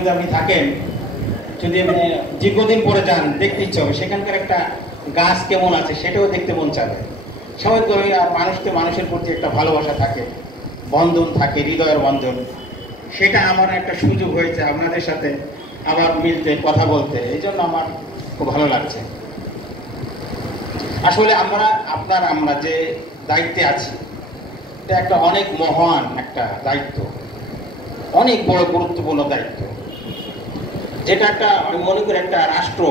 যদি আপনি থাকেন, যদি দীর্ঘদিন পরে যান, দেখতে ইচ্ছে হবে সেখানকার একটা গাছ কেমন আছে সেটাও দেখতে মন চাবে। স্বাভাবিকভাবে আর মানুষের প্রতি একটা ভালোবাসা থাকে, বন্ধন থাকে, হৃদয়ের বন্ধন। সেটা আমার একটা সুযোগ হয়েছে আপনাদের সাথে আবার মিলতে, কথা বলতে, এই জন্য আমার খুব ভালো লাগছে। আসলে আমরা যে দায়িত্বে আছি, এটা একটা অনেক মহান একটা দায়িত্ব, অনেক বড় গুরুত্বপূর্ণ দায়িত্ব, যেটা একটা আমি মনে করি একটা রাষ্ট্র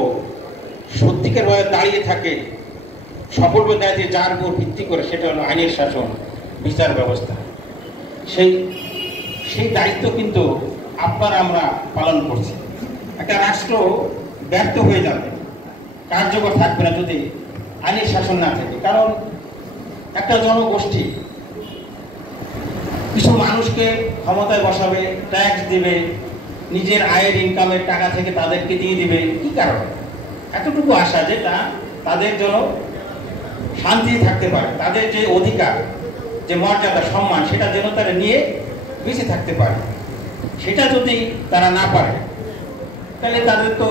সত্যিকারভাবে দাঁড়িয়ে থাকে সফলভাবে দাঁড়িয়ে যার উপর ভিত্তি করে, সেটা হলো আইনের শাসন, বিচার ব্যবস্থা। সেই দায়িত্ব কিন্তু আমরা পালন করছি। একটা রাষ্ট্র ব্যর্থ হয়ে যাবে, কার্যকর থাকবে না যদি আইনের শাসন না থাকে। কারণ একটা জনগোষ্ঠী কিছু মানুষকে ক্ষমতায় বসাবে, ট্যাক্স দিবে, নিজের আয়ের ইনকামের টাকা থেকে তাদেরকে দিয়ে দিবে। কি কারণে? এতটুকু আশা যেটা তাদের জন্য শান্তি থাকতে পারে, তাদের যে অধিকার, যে মর্যাদা, সম্মান, সেটা যেন তারা নিয়ে বেঁচে থাকতে পারে। সেটা যদি তারা না পারে, তাহলে তাদের তো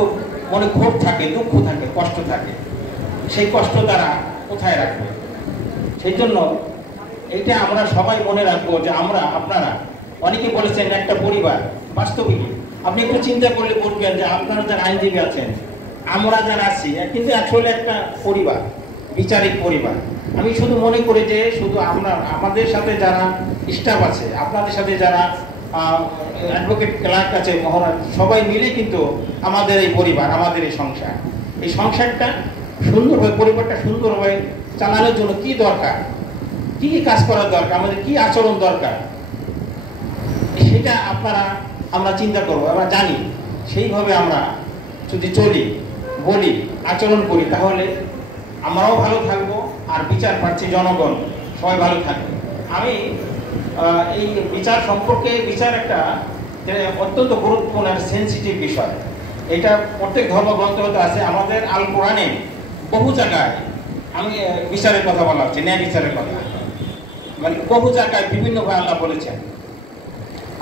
মনে ক্ষোভ থাকে, দুঃখ থাকে, কষ্ট থাকে। সেই কষ্ট তারা কোথায় রাখবে? সেই জন্য এটা আমরা সবাই মনে রাখবো যে আপনারা অনেকে বলেছেন একটা পরিবার। বাস্তবিক আপনি একটু চিন্তা করলে বলবেন যে আপনারা যারা আইনজীবী আছেন, আমরা যারা আছি, কিন্তু আসলে একটা পরিবার, বিচারিক পরিবার। আমি শুধু মনে করি যে শুধু আমাদের সাথে যারা স্টাফ আছে, আপনাদের সাথে যারা অ্যাডভোকেট ক্লার্ক আছে, মহারাজ, সবাই মিলে কিন্তু আমাদের এই পরিবার, আমাদের এই সংসার। এই সংসারটা সুন্দরভাবে, পরিবারটা সুন্দরভাবে চালানোর জন্য কি দরকার, কি কি কাজ করার দরকার, আমাদের কি আচরণ দরকার, সেটা আমরা চিন্তা করবো। আমরা জানি সেইভাবে আমরা যদি চলি, বলি, আচরণ করি, তাহলে আমরাও ভালো থাকবো, আর বিচার প্রার্থী জনগণ সবাই ভালো থাকবে। আমি এই বিচার সম্পর্কে, বিচার একটা অত্যন্ত গুরুত্বপূর্ণ, সেন্সিটিভ বিষয়। এটা প্রত্যেক ধর্মগ্রন্থ আছে। আমাদের আল কোরআনে বহু জায়গায় আমি বিচারের কথা বলা হচ্ছে, ন্যায় বিচারের কথা, মানে বহু জায়গায় বিভিন্নভাবে আল্লাহ বলেছেন।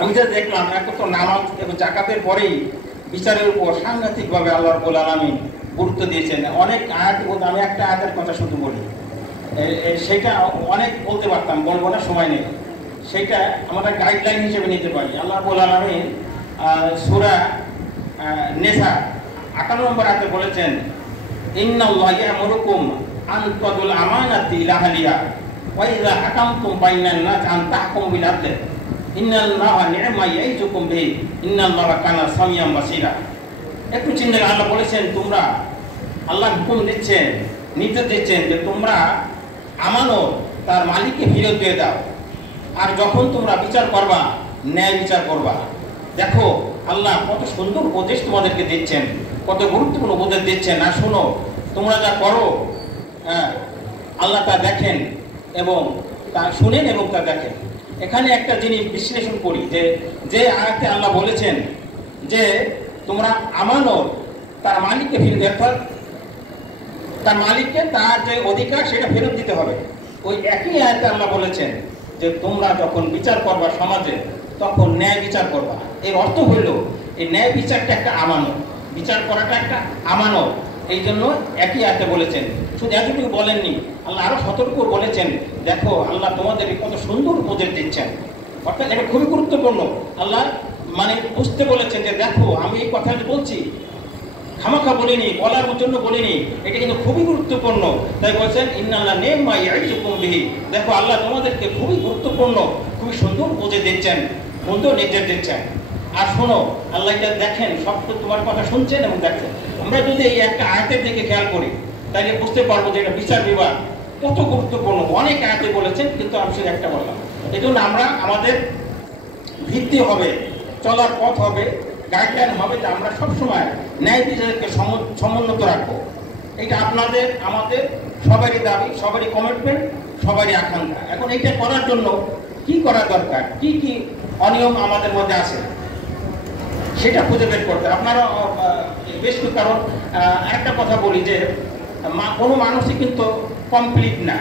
আমি যা দেখলাম, এখন তো নামাজ এবং জাকাতের পরেই বিচারের উপর সাংঘাতিকভাবে আল্লাহ রাব্বুল আলামিন গুরুত্ব দিয়েছেন। অনেক আয়াত, আমি একটা আয়াতের কথা শুধু বলি, সেটা অনেক বলতে পারতাম, বলবো না, সময় নেই। সেটা আমরা গাইডলাইন হিসেবে নিতে পারি। আল্লাহ রাব্বুল আলামিন সূরা নেসা 58 নম্বর আয়াতে বলেছেন, ইন্নাল্লাহা ইয়ামুরুকুম আন তু'আদ্দুল আমানাতি ইলা আহলিহা ওয়া ইযা হাকামতুম বাইনান নাস আন তাহকুমু বিল আদল ইন্নাল্লাহা নি'মা ইয়াইযুকুম বিহি ইন্নাল্লাহা কানা সামিয়াম বাসীরা। একটু চিন্তা, আল্লাহ বলেছেন তোমরা, আল্লাহ হুকুম দিচ্ছেন, নির্দেশ দিচ্ছেন যে তোমরা আমানত তার মালিককে ফেরত দিয়ে দাও, আর যখন তোমরা বিচার করবা, ন্যায় বিচার করবা। দেখো আল্লাহ কত সুন্দর উপদেশ তোমাদেরকে দিচ্ছেন, কত গুরুত্বপূর্ণ উপদেশ দিচ্ছেন। আর শোনো, তোমরা যা করো, আল্লাহ তা দেখেন এবং তা শুনেন এবং তা দেখেন। এখানে একটা জিনিস বিশ্লেষণ করি, যে আয়াতে আল্লাহ বলেছেন যে তোমরা আমানত তার মালিককে ফেরত, অর্থাৎ তার মালিককে তার যে অধিকার সেটা ফেরত দিতে হবে। ওই একই আয়াতে আল্লাহ বলেছেন যে তোমরা যখন বিচার করবা সমাজে, তখন ন্যায় বিচার করবা। এর অর্থ হইল এই ন্যায় বিচারটা একটা আমানত, বিচার করাটা একটা আমানত। এই জন্য একই আয়াতে বলেছেন। শুধু এতটুকু বলেননি, আল্লাহ আরো সতর্ক বলেছেন, দেখো আল্লাহ তোমাদের কত সুন্দর উপদেশ দিচ্ছেন। অর্থাৎ এটা খুবই গুরুত্বপূর্ণ। আল্লাহ মানে বুঝতে বলেছেন যে দেখো আমি এই কথা বলছি, খামাখা বলিনি, বলার জন্য বলিনি, এটা কিন্তু খুবই গুরুত্বপূর্ণ। তাই বলছেন ইন্নাল্লাহা নি'মা ইয়াইযুকুম বিহি, দেখো আল্লাহ তোমাদেরকে খুবই গুরুত্বপূর্ণ, খুবই সুন্দর উপদেশ দিচ্ছেন, সুন্দর নির্দেশ দিচ্ছেন। আর শোনো, আল্লাহ এটা দেখেন, সব তো তোমার কথা শুনছেন এবং দেখছেন। আমরা যদি এই একটা আয়াতের দিকে খেয়াল করি, তাহলে বুঝতে পারবো যে এটা বিচার বিভাগ কত গুরুত্বপূর্ণ। অনেক আয়াতে বলেছেন, কিন্তু আমি শুধু একটা বললাম। এই জন্য আমাদের ভিত্তি হবে, চলার পথ হবে, গাইডলাইন হবে যে আমরা সবসময় ন্যায় বিচারকে সমুন্নত রাখবো। এটা আপনাদের, আমাদের সবারই দাবি, সবারই কমিটমেন্ট, সবারই আকাঙ্ক্ষা। এখন এটা করার জন্য কি করা দরকার, কি কি অনিয়ম আমাদের মধ্যে আছে, সেটা খুঁজে বের করতে আপনারা বেশ কিছু। কারণ একটা কথা বলি যে কোনো মানুষই কিন্তু কমপ্লিট না,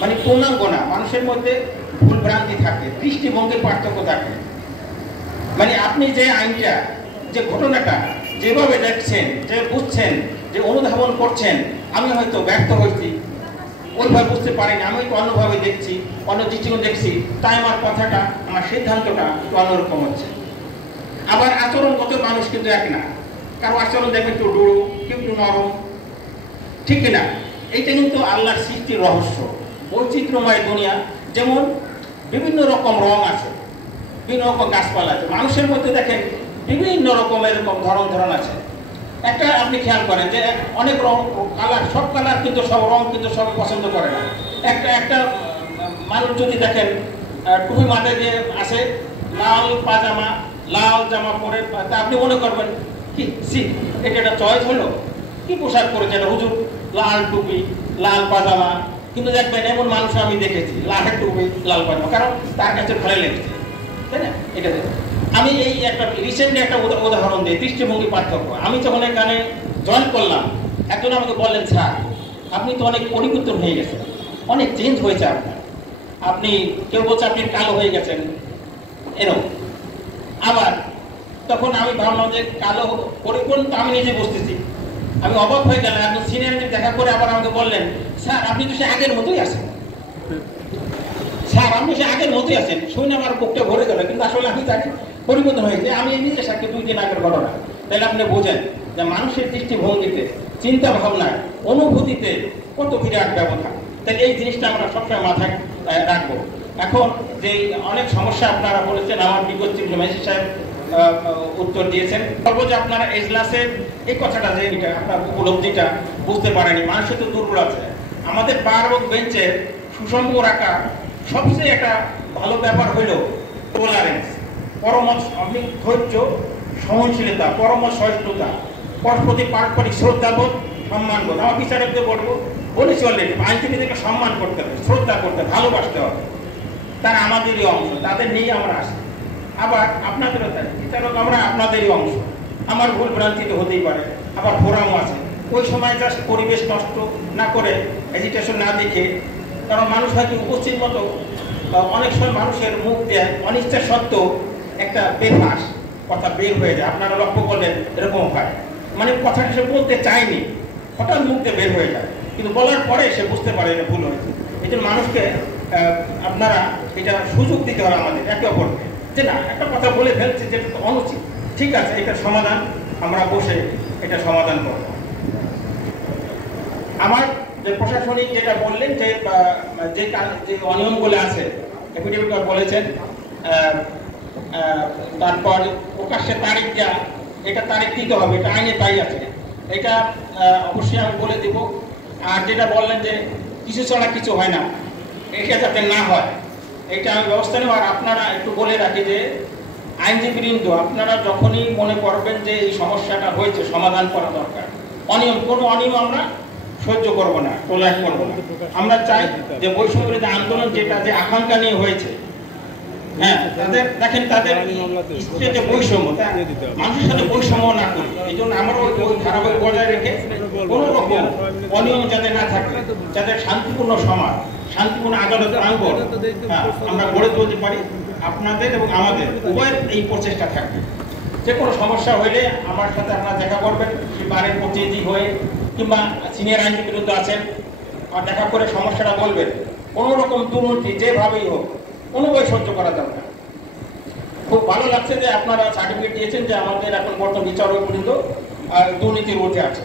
মানে পূর্ণাঙ্গ না। মানুষের মধ্যে ভুল ভ্রান্তি থাকে, দৃষ্টিভঙ্গির পার্থক্য থাকে। মানে আপনি যে আইনটা, যে ঘটনাটা যেভাবে দেখছেন, যে বুঝছেন, যে অনুধাবন করছেন, আমি হয়তো ব্যর্থ হয়েছি, ওইভাবে বুঝতে পারিনি, আমি হয়তো অন্যভাবে দেখছি, অন্য দৃষ্টিকোণ দেখছি, তাই আমার কথাটা, আমার সিদ্ধান্তটা একটু অন্যরকম হচ্ছে। আবার আচরণগত মানুষ কিন্তু এক না, কারো আচরণ দেখবেন একটু ডুড়ু, কেউ একটু নরম, ঠিক কিনা? এইটা কিন্তু আল্লাহর সৃষ্টির রহস্য। বৈচিত্র্যময় দুনিয়া, যেমন বিভিন্ন রকম রং আছে, বিভিন্ন রকম গাছপালা আছে, মানুষের মধ্যে দেখেন বিভিন্ন রকমের এরকম ধরন আছে। একটা আপনি খেয়াল করেন যে অনেক রং কালার, সব কালার কিন্তু সব রং কিন্তু সব পছন্দ করে না। একটা মানুষ যদি দেখেন টুপি মাথায় দিয়ে আসে, লাল পাজামা, লাল জামা পরে, তা আপনি মনে করবেন কি এটা একটা চয়েস হলো, কি পোশাক পরেছে এটা হুজুর, লাল টুপি লাল পাজামা। কিন্তু দেখবেন এমন মানুষ আমি দেখেছি লাল টুপি লাল পাজামা, কারণ তার কাছে ভালো লেগেছে, তাই না? এটা আমি এই একটা রিসেন্টলি একটা উদাহরণ দিই, দৃষ্টিভঙ্গি পার্থক্য। আমি যখন এখানে জয়েন করলাম, একজন আমাকে বললেন, স্যার আপনি তো অনেক পরিবর্তন হয়ে গেছেন, অনেক চেঞ্জ হয়েছে আপনার, আপনি কেউ বলছে আপনি কালো হয়ে গেছেন এরকম। আবার তখন আমি ভাবলাম যে কালো পরিবর্তন তো আমি নিজে বুঝতেছি, আমি অবাক হয়ে গেলাম। একজন সিনিয়র দেখা করে আবার আমাকে বললেন, স্যার আপনি তো সে আগের মতোই আছেন, স্যার আপনি সে আগের মতোই আছেন। শুনে আমার বুকটা ভরে গেল, কিন্তু আসলে আমি জানি পরিবর্তন হয়েছে। আমি নিজে সাক্ষী 2 দিন আগের ঘটনা। তাহলে আপনি বোঝেন যে মানুষের দৃষ্টিভঙ্গিতে, চিন্তা ভাবনায়, অনুভূতিতে কত বিরাট ব্যবধান। তাহলে এই জিনিসটা আমরা সবসময় মাথায় রাখবো। এখন যে অনেক সমস্যা আপনারা বলেছেন, আমার বিগত মেসি সাহেব উত্তর দিয়েছেন। বলবো যে আপনারা এজলাসে এই কথাটা, যে আপনার উপলব্ধিটা বুঝতে পারেনি, মানুষের তো দুর্বল আছে। আমাদের বার এবং বেঞ্চের সুষম রাখা সবচেয়ে একটা ভালো ব্যাপার হইল টলারেন্স, পরমত, আপনি ধৈর্য, সহনশীলতা, পরমত সহিষ্ণুতা, প্রতি পারস্পরিক শ্রদ্ধাবোধ, সম্মানবোধ। আমার বিচারকদের বলবো, বলেছি অলরেডি, আইনজীবীদেরকে সম্মান করতে হবে, শ্রদ্ধা করতে হবে, ভালোবাসতে হবে। তারা আমাদেরই অংশ, তাদের নিয়ে আমরা আসি। আবার আপনাদেরও তাই, বিচারক আমরা আপনাদেরই অংশ। আমার ভুল ভ্রান্তি তো হতেই পারে, আবার ফোরামও আছে। ওই সময় জাস্ট পরিবেশ নষ্ট না করে, এজিটেশন না দেখে, কারণ মানুষ হয়তো উপস্থিত মতো অনেক সময় মানুষের মুখ দেয় অনিচ্ছা সত্ত্বেও একটা বেফাঁস কথা বের হয়ে যায়। আপনারা লক্ষ্য করলেন এরকম হয়, মানে কথাটা সে বলতে চায়নি, হঠাৎ মুখ দিয়ে বের হয়ে যায়, কিন্তু বলার পরে সে বুঝতে পারে এটা ভুল হয়েছে। এই জন্য মানুষকে আপনারা এটা সুযোগ দিতে হবে আমাদের একে অপরকে, যে না একটা কথা বলে ফেলছে যেটা তো অনুচিত, ঠিক আছে, এটার সমাধান আমরা বসে এটা সমাধান করব। আমার যে প্রশাসনিক যেটা বললেন, যে যে অনিয়মগুলো আছে, এফিডেভিট বলেছেন, তারপর প্রকাশ্যে তারিখ দেওয়া, এটা তারিখ দিতে হবে, এটা আইনে তাই আছে, এটা অবশ্যই আমি বলে দেব। আর যেটা বললেন যে কিছু ছাড়া কিছু হয় না, এটা যাতে না হয় এটা আমি ব্যবস্থা নেব। আর আপনারা একটু বলে রাখি যে আইনজীবীবৃন্দ, আপনারা যখনই মনে করবেন যে এই সমস্যাটা হয়েছে, সমাধান করা দরকার, কোনো অনিয়ম আমরা সহ্য করবো না, টলারেট করবো না। আমরা চাই যে বৈষম্য বিরোধী আন্দোলন যেটা, যে আকাঙ্ক্ষা নিয়ে হয়েছে, হ্যাঁ, তাদের দেখেন তাদের যে বৈষম্য, মানুষের সাথে বৈষম্য না করি, এই জন্য আমরা ওই ধারাবাহিক বজায় রেখে কোনো রকম অনিয়ম যাতে না থাকে, যাতে শান্তিপূর্ণ সমাজ, শান্তিপূর্ণ আদালতের আঙ্গন আমরা গড়ে তুলতে পারি, আপনাদের এবং আমাদের উভয়ের এই প্রচেষ্টা থাকবে। যে কোনো সমস্যা হইলে আমার সাথে আপনারা দেখা করবেন, সেই বারের প্রতিনিধি হয়ে কিংবা সিনিয়র আইনজীবী বিরুদ্ধে আছেন, আর দেখা করে সমস্যাটা বলবেন। কোনো রকম দুর্নীতি যেভাবেই হোক কোনোভাবে সহ্য করা দরকার। খুব ভালো লাগছে যে আপনারা সার্টিফিকেট দিয়েছেন যে আমাদের এখন বর্তমান বিচারক পর্যন্ত দুর্নীতির ঊর্ধ্বে আছে,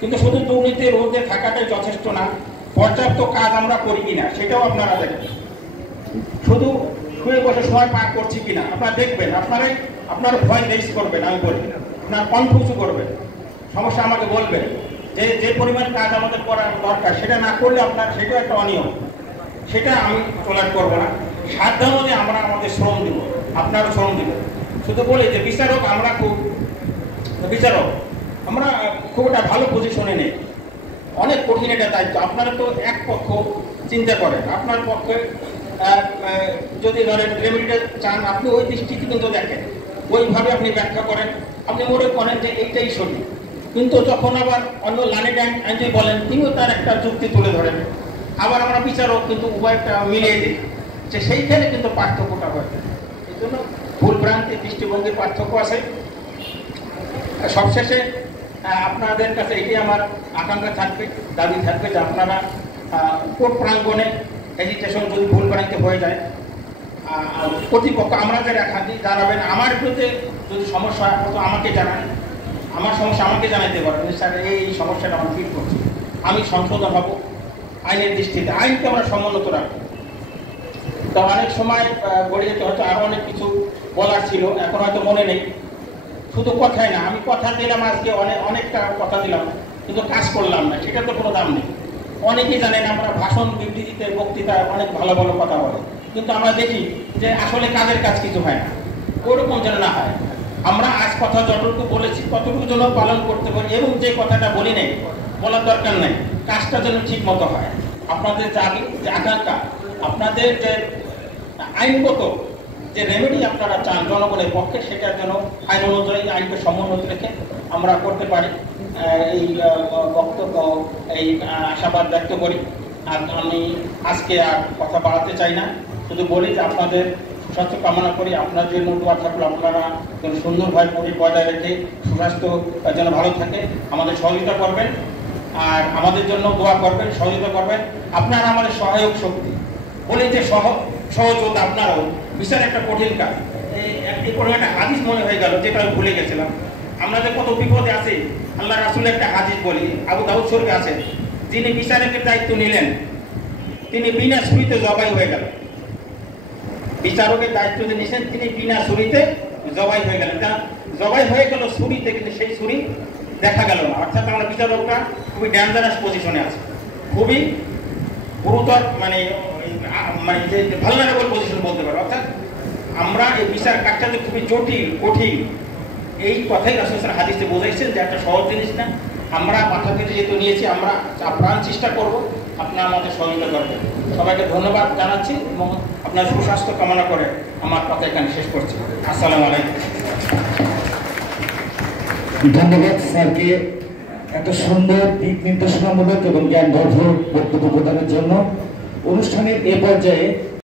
কিন্তু শুধু দুর্নীতির ঊর্ধ্বে থাকাটাই যথেষ্ট না, পর্যাপ্ত কাজ আমরা করি কিনা সেটাও আপনারা দেখবেন। শুধু শুয়ে বসে সময় পার করছি কিনা আপনারা দেখবেন, আপনার ভয় রেজ করবেন, আমি বলি আপনার কণ্ঠ উঁচু করবেন, সমস্যা আমাকে বলবেন, যে পরিমাণ কাজ আমাদের করার দরকার সেটা না করলে আপনার সেটাও একটা অনিয়ম, সেটা আমি টলারেট করবো না। সাধারণত আমরা আমাদের শ্রম দিব, আপনারও শ্রম দিব। শুধু বলি যে বিচারক আমরা খুব একটা ভালো পজিশনে নেই, অনেক কঠিন এটা দায়িত্ব। আপনারা তো এক পক্ষ চিন্তা করেন, আপনার পক্ষে যদি ধরেন রেমিডিটা চান, আপনি ওই দৃষ্টিতে কিন্তু দেখেন, ওইভাবে আপনি ব্যাখ্যা করেন, আপনি মনে করেন যে এইটাই সঠিক। কিন্তু যখন আবার অন্য লাইনে আইনজীবী বলেন, তিনিও তার একটা যুক্তি তুলে ধরেন, আবার আমরা বিচারক কিন্তু উভয়টা মিলিয়ে দিই, যে সেইখানে কিন্তু পার্থক্যটা হয়। এই জন্য ভুল ভ্রান্তি দৃষ্টিভঙ্গির পার্থক্য আছে। সবশেষে আপনাদের কাছে এটি আমার আকাঙ্ক্ষা থাকবে, দাবি থাকবে যে আপনারা কোর্ট প্রাঙ্গণে এজিটেশন যদি ভুল বানাইতে হয়ে যায় কর্তৃপক্ষ আমরা যারা খাতি জানাবেন। আমার বিরুদ্ধে যদি সমস্যা হয় তো আমাকে জানান, আমার সমস্যা আমাকে জানাইতে পারবেন, স্যার এই সমস্যাটা আমার ফিট করছি, আমি সংশোধন হব আইনের দৃষ্টিতে, আইনকে আমরা সমুন্নত রাখবো। তো অনেক সময় গড়ে যেতে হয়তো আরও অনেক কিছু বলার ছিল, এখন হয়তো মনে নেই। শুধু কথাই না, আমি কথা দিলাম আজকে অনেকটা কথা দিলাম কিন্তু কাজ করলাম না, সেটা তো কোনো দাম নেই। অনেকেই জানেন আমরা ভাষণ বিবৃতিতে বক্তৃতায় অনেক ভালো ভালো কথা বলে, কিন্তু আমরা দেখি যে আসলে কাজের কাজ কিছু হয় না, ওরকম যেন না হয়। আমরা আজ কথা যতটুকু বলেছি ততটুকু যেন পালন করতে পারি, এবং যে কথাটা বলি নেই বলার দরকার নেই, কাজটা যেন ঠিক মতো হয়। আপনাদের যে আকাঙ্ক্ষা, আপনাদের যে আইনগত যে রেমেডি আপনারা চান জনগণের পক্ষে, সেটার জন্য আইন অনুযায়ী আইনকে সমুন্নত রেখে আমরা করতে পারি, এই বক্তব্য এই আশাবাদ ব্যক্ত করি। আর আমি আজকে আর কথা বাড়াতে চাই না, শুধু বলি যে আপনাদের সুস্বাস্থ্য কামনা করি। আপনার যে দোয়া থাকলে আপনারা যেন সুন্দরভাবে পরিবেশ বজায় রেখে সুস্বাস্থ্য যেন ভালো থাকে, আমাদের সহযোগিতা করবেন, আর আমাদের জন্য দোয়া করবেন, সহযোগিতা করবেন। আপনারা আমাদের সহায়ক শক্তি, বলি যে সহযোগিতা আপনারাও। বিচার একটা কঠিন কাজ, এই কোনো একটা হাদিস মনে হয়ে গেল যেটা আমি ভুলে গেছিলাম। আমরা যে কত বিপদে আছি, আল্লাহ রাসূল একটা হাদিস বলি, আবু দাউদ শরীফে আছে, যিনি বিচারকের দায়িত্ব নিলেন তিনি বিনা ছুরিতে জবাই হয়ে গেলেন। বিচারকের দায়িত্ব যে নিয়েছেন তিনি বিনা ছুরিতে জবাই হয়ে গেলেন। তা জবাই হয়ে গেল ছুরিতে, কিন্তু সেই ছুরি দেখা গেল না। অর্থাৎ আমরা বিচারকরা খুবই ডেঞ্জারাস পজিশনে আছে, খুবই গুরুতর, মানে যে ভালনারেবল পজিশন বলতে পারো। অর্থাৎ আমরা এই বিচার কাজটা যে খুবই জটিল কঠিন, এই কথাই রাসূল হাদিসে বোঝাইছেন যে একটা সহজ জিনিস না। আমরা মাথা পেতে যেহেতু নিয়েছি, আমরা প্রাণ চেষ্টা করব, আপনারা আমাদের সহযোগিতা করবেন। সবাইকে ধন্যবাদ জানাচ্ছি এবং আপনার সুস্বাস্থ্য কামনা করে আমার কথা এখানে শেষ করছি। আসসালামু আলাইকুম। ধন্যবাদ স্যারকে এত সুন্দর দিক নির্দেশনামূলক এবং জ্ঞানবর্ধক বক্তব্য প্রদানের জন্য। অনুষ্ঠানের এ পর্যায়ে